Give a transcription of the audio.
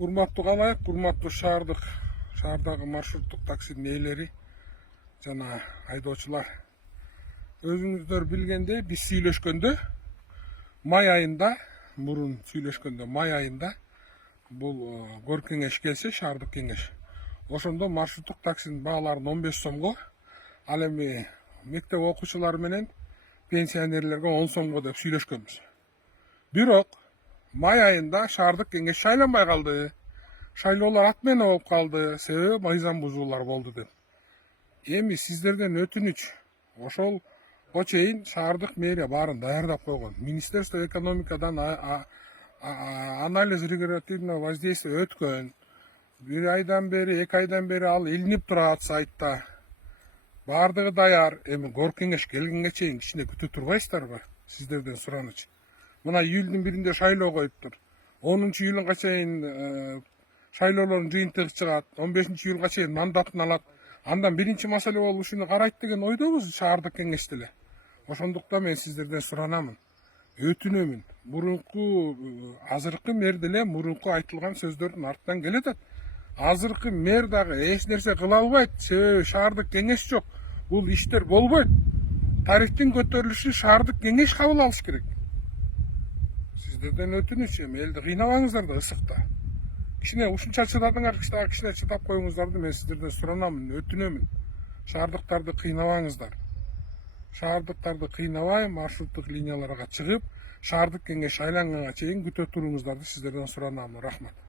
Урматтуу калайык, урматтуу шаардагы маршруттук таксинин ээлери жана айдоочулар. Өзүңүздөр билгендей, биз сүйлөшкөндө май айында, мурун сүйлөшкөндө май айында бул көр кеңеш келсе, шаардык кеңеш. Ошондо маршруттук таксинин бааларын 15 сомго, ал эми мектеп окуучулары менен пенсионерлерге 10 сомго деп сүйлөшкөнбүз. Бирок май айында шаардык кеңеш шайланбай калды. Шайлоолор ат менен болуп калды, себеби мыйзам бузуулар болду деп. Эми сиздерден өтүнүч, ошолго чейин шаардык мэрия баарын даярдап койгон. Министерство экономикадан анализ регулятивного воздействия өткөн. 1 айдан бери, 2 айдан бери ал илинип турат сайтта. Баардыгы даяр. Эми кор кеңеш келгенге чейин кичине күтө турбайсыздарбы? Сиздерден сураныч. Мына июлдун 1-inde шайлоо коюптур. 10 июлга чейин шайлоолордун жыйынтыгы чыгат. 15 июлга чейин мандатын алат. Андан биринчи маселе болуп ушуну карайт деген ойдобуз шаардык кеңеш деле. Ошондуктан мен сиздерден суранамын, өтүнөмүн. Азыркы мэр деле мурунку айтылган сөздөрдүн артынан келатат. Азыркы мэр дагы эч нерсе кыла албайт, себеби шаардык кеңеш жок. Бул иштер болбойт. Тарифтин көтөрүлүшү шаардык кеңеш кабыл алыш керек. Сиздерден өтүнүч, эми элди кыйнабаңыздар да ысыкта. Кичине ушунча чыдадыңар, кичине чыдап коюңуздарды мен сиздерден суранамын, өтүнөмүн. Шаардыктарды кыйнабаңыздар. Шаардыктарды кыйнабай, маршруттук линияларга чыгып, шаардык кеңеш шайланганга чейин күтө туруңуздарды сиздерден суранамын. Рахмат.